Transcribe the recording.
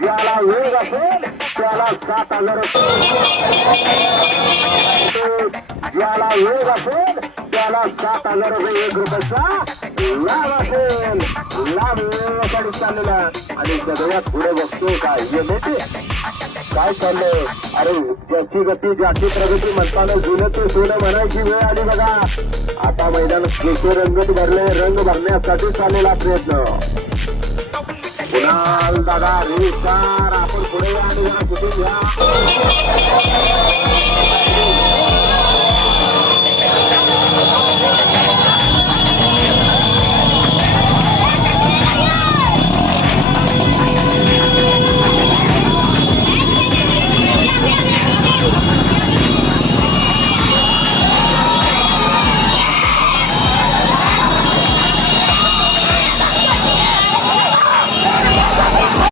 ज्याला वेग असेल त्याला 7,000 ज्याला वेग असेल त्याला 7,000 रुपये 1 रुपयाचा लाभ असेल. लाभ वेळेकडे चाललेला आणि सगळ्यात पुढे बघतो काय येते काय चाललंय. अरे ज्याची गती ज्याची प्रगती म्हणताना जुनं ते सोनं म्हणायची वेळ आली बघा. आता मैदान केशे रंगत भरले रंग भरण्यासाठी चाललेला प्रयत्न. कुणाल दादा रेस्टार आपण पुढे या आणि जरा कुठे घ्या.